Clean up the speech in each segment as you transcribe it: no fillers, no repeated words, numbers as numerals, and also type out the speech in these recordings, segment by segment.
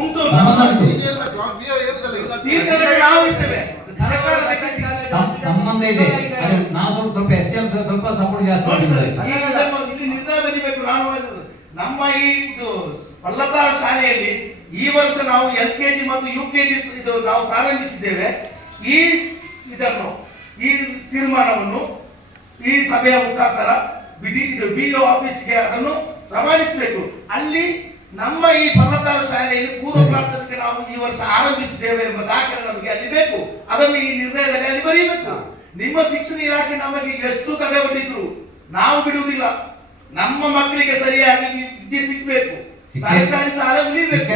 ಉಂಟು. ಸಂಬಂಧ ಇದೆ. ನಾವು ಸ್ವಲ್ಪ STM ಸ್ವಲ್ಪ ಸಪೋರ್ಟ್ ಜಾಸ್ತಿ ಮಾಡಿದ್ರೆ ಇಲ್ಲಿ ನಿರ್ಣಯ ಬರೀಬೇಕು. ನಾನು ನಮ್ಮ ಈ ಪಲ್ಲತ್ತಾಳ ಶಾಲೆಯಲ್ಲಿ ಈ ವರ್ಷ ನಾವು LKG ಮತ್ತು UKG ಇದು ನಾವು ಪ್ರಾರಂಭಿಸಿದ್ದೇವೆ. ಈ ಇದನ್ನು ಈ ತೀರ್ಮಾನವನ್ನು ಈ ಸಭೆಯ ಮುಖಾಂತರ BO ಆಫೀಸ್ಗೆ ಅದನ್ನು ರವಾನಿಸಬೇಕು. ಅಲ್ಲಿ ನಮ್ಮ ಈ ಪಲ್ಲತ್ತಾಳ ಶಾಲೆಯಲ್ಲಿ ಪೂರ್ವ ಪ್ರಾಥಮಿಕ ನಾವು ಈ ವರ್ಷ ಆರಂಭಿಸಿದ್ದೇವೆ ಎಂಬ ದಾಖಲೆ ನಮಗೆ ಅಲ್ಲಿ ಬೇಕು. ಅದನ್ನು ಈ ನಿರ್ಣಯದಲ್ಲಿ ಅಲ್ಲಿ ಬರೀಬೇಕು. ನಿಮ್ಮ ಶಿಕ್ಷಣ ಇಲಾಖೆ ನಮಗೆ ಎಷ್ಟು ತಡೆ ಒಡ್ಡಿದ್ರು ನಾವು ಬಿಡುವುದಿಲ್ಲ. ನಮ್ಮ ಮಕ್ಕಳಿಗೆ ಸರಿಯಾಗಿ ವಿದ್ಯೆ ಸಿಗಬೇಕು. ಸರ್ಕಾರಿ ಶಾಲೆ ಉಳಿಬೇಕು.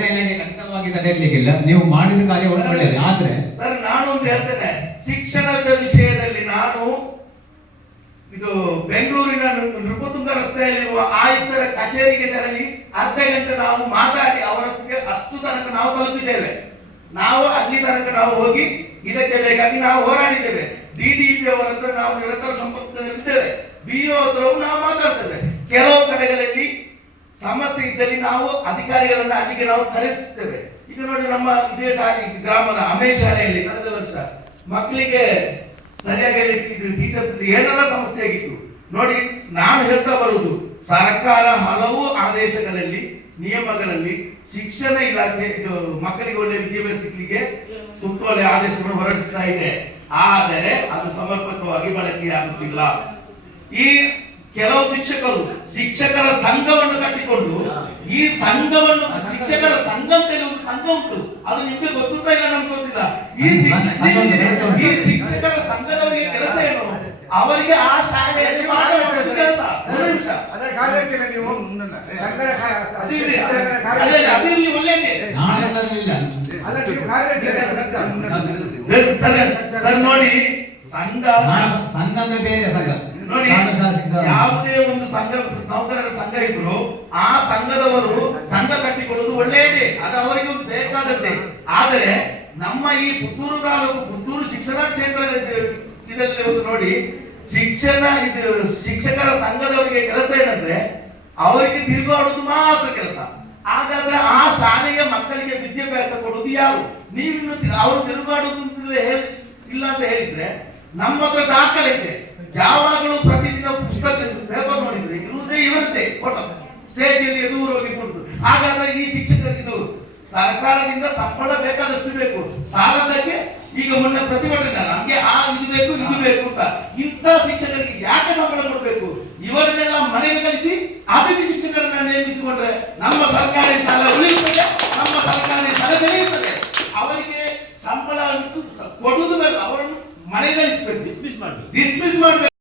ತಡೆಯಲಿಕ್ಕಿಲ್ಲ. ನೀವು ಮಾಡಿದ ಕಾರ್ಯ ಒಳ್ಳೆಯದು. ಆದ್ರೆ ಸರ್ ನಾನು ಒಂದು ಹೇಳ್ತೇನೆ, ಶಿಕ್ಷಣದ ವಿಷಯದಲ್ಲಿ ನಾನು ಇದು ಬೆಂಗಳೂರಿನ ನೃಪತುಂಗ ರಸ್ತೆಯಲ್ಲಿರುವ ಆಯುಕ್ತರ ಕಚೇರಿಗೆ ತೆರಳಿ ಅರ್ಧ ಗಂಟೆ ನಾವು ಮಾತಾಡಿ ಅವರೊಟ್ಟಿಗೆ ಅಷ್ಟು ತನಕ ನಾವು ತಲುಪಿದ್ದೇವೆ. ನಾವು ಅಲ್ಲಿ ತನಕ ನಾವು ಹೋಗಿ ಇದಕ್ಕೆ ಬೇಕಾಗಿ ನಾವು ಹೋರಾಡಿದ್ದೇವೆ. DDP ಅವರ ಹತ್ರ ನಾವು ನಿರಂತರ ಸಂಪರ್ಕದಲ್ಲಿದ್ದೇವೆ. BO ಹತ್ರವೂ ನಾವು ಮಾತಾಡ್ತೇವೆ. ಕೆಲವು ಕಡೆಗಳಲ್ಲಿ ಸಮಸ್ಯೆ ಇದ್ದಲ್ಲಿ ನಾವು ಅಧಿಕಾರಿಗಳನ್ನ ಅಲ್ಲಿಗೆ ನಾವು ಕರೆಸುತ್ತೇವೆ. ಈಗ ನೋಡಿ, ನಮ್ಮ ಇದೇ ಶಾಲೆ ಗ್ರಾಮದ ಅಮೇ ಶಾಲೆಯಲ್ಲಿ ಕಳೆದ ವರ್ಷ ಮಕ್ಕಳಿಗೆ ಸರಿಯಾಗಿ ಟೀಚರ್ಸ್ ಏನೆಲ್ಲ ಸಮಸ್ಯೆ ಆಗಿತ್ತು ನೋಡಿ. ನಾನು ಹೇಳ್ತಾ ಬರುವುದು, ಸರ್ಕಾರ ಹಲವು ಆದೇಶಗಳಲ್ಲಿ ನಿಯಮಗಳಲ್ಲಿ ಶಿಕ್ಷಣ ಇಲಾಖೆ ಇದು ಮಕ್ಕಳಿಗೆ ಒಳ್ಳೆ ವಿದ್ಯಾಭ್ಯಾಸ ಸಿಗ್ಲಿಕ್ಕೆ ಸುತ್ತೋಲೆ ಆದೇಶಗಳನ್ನು ಹೊರಡಿಸ್ತಾ ಇದೆ. ಆದರೆ ಅದು ಸಮರ್ಪಕವಾಗಿ ಬಳಕೆಯಾಗುತ್ತಿಲ್ಲ. ಈ ಕೆಲವು ಶಿಕ್ಷಕರ ಸಂಘವನ್ನು ಕಟ್ಟಿಕೊಂಡು ಈ ಸಂಘವನ್ನು ಶಿಕ್ಷಕರ ಸಂಘ ಅಂತ ಒಂದು ಸಂಘ ಉಂಟು. ಅದು ನಿಮ್ಗೆ ಗೊತ್ತುಂಟ ಇಲ್ಲ ನಮ್ಗೆ ಗೊತ್ತಿಲ್ಲ. ಈ ಶಿಕ್ಷಕರ ಸಂಘದವರಿಗೆ ಕೆಲಸ ಏನು? ಅವರಿಗೆ ಆ ಶಾಲೆಯಲ್ಲಿ ಮಾಡುವ ಕೆಲಸ. ಅದಿರಲಿ, ಒಳ್ಳೆಯದೇ ಸರ್. ನೋಡಿ, ಸಂಘ ಅಂದ್ರೆ ಬೇರೆ ಸಂಘ ನೋಡಿ, ಯಾವುದೇ ಒಂದು ಸಂಘ ನೌಕರರ ಸಂಘ ಇದ್ರು ಆ ಸಂಘದವರು ಸಂಘ ಕಟ್ಟಿಕೊಳ್ಳುವುದು ಒಳ್ಳೆಯದೇ, ಅದು ಅವರಿಗೆ ಒಂದು ಬೇಕಾದದ್ದೇ. ಆದರೆ ನಮ್ಮ ಈ ಪುತ್ತೂರು ತಾಲೂಕು ಪುತ್ತೂರು ಶಿಕ್ಷಣ ಕ್ಷೇತ್ರ ಇದರಲ್ಲಿ ಒಂದು ನೋಡಿ, ಶಿಕ್ಷಕರ ಸಂಘದವರಿಗೆ ಕೆಲಸ ಏನಂದ್ರೆ ಅವರಿಗೆ ತಿರುಗಾಡುವುದು ಮಾತ್ರ ಕೆಲಸ. ಹಾಗಾದ್ರೆ ಆ ಶಾಲೆಯ ಮಕ್ಕಳಿಗೆ ವಿದ್ಯಾಭ್ಯಾಸ ಕೊಡುವುದು ಯಾರು? ನೀವಿನ್ನು ಅವರು ತಿರುಗಾಡುವುದು ಇಲ್ಲ ಅಂತ ಹೇಳಿದ್ರೆ ನಮ್ಮ ಹತ್ರ ದಾಖಲೆ ಇದೆ. ಯಾವಾಗಲೂ ಪ್ರತಿದಿನ ಪುಸ್ತಕ ಪೇಪರ್ ನೋಡಿದ್ರೆ ಇರುವುದೇ ಇವರದ್ದೇ ಫೋಟೋ ಸ್ಟೇಜ್ ಅಲ್ಲಿ ಎದುರು ಹೋಗಿ ಕೊಡುದು. ಹಾಗಾದ್ರೆ ಈ ಶಿಕ್ಷಕರಿದು ಸರ್ಕಾರದಿಂದ ಸಂಬಳ ಬೇಕಾದಷ್ಟು ಬೇಕು. ಸಾಲದಕ್ಕೆ ಈಗ ಮೊನ್ನೆ ಪ್ರತಿಭಟನೆ, ನಮ್ಗೆ ಇದು ಬೇಕು ಇದು ಬೇಕು ಅಂತ. ಇಂಥ ಶಿಕ್ಷಕರಿಗೆ ಯಾಕೆ ಸಂಬಳ ಕೊಡಬೇಕು? ಇವರನ್ನೆಲ್ಲ ಮನೆಗೆ ಕಳಿಸಿ ಅತಿಥಿ ಶಿಕ್ಷಕರನ್ನ ನೇಮಿಸಿಕೊಂಡ್ರೆ ನಮ್ಮ ಸರ್ಕಾರಿ ಶಾಲೆ ಉಳಿಯುತ್ತದೆ, ನಮ್ಮ ಸರ್ಕಾರಿ ಶಾಲೆ ಬೆಳೆಯುತ್ತದೆ. ಅವರಿಗೆ ಸಂಬಳ ಕೊಡುವುದು ಬೇಕು, ಅವರನ್ನು ಮನೆಗೆ ಕಳಿಸಬೇಕು, ಡಿಸ್ಮಿಸ್ ಮಾಡಬೇಕು.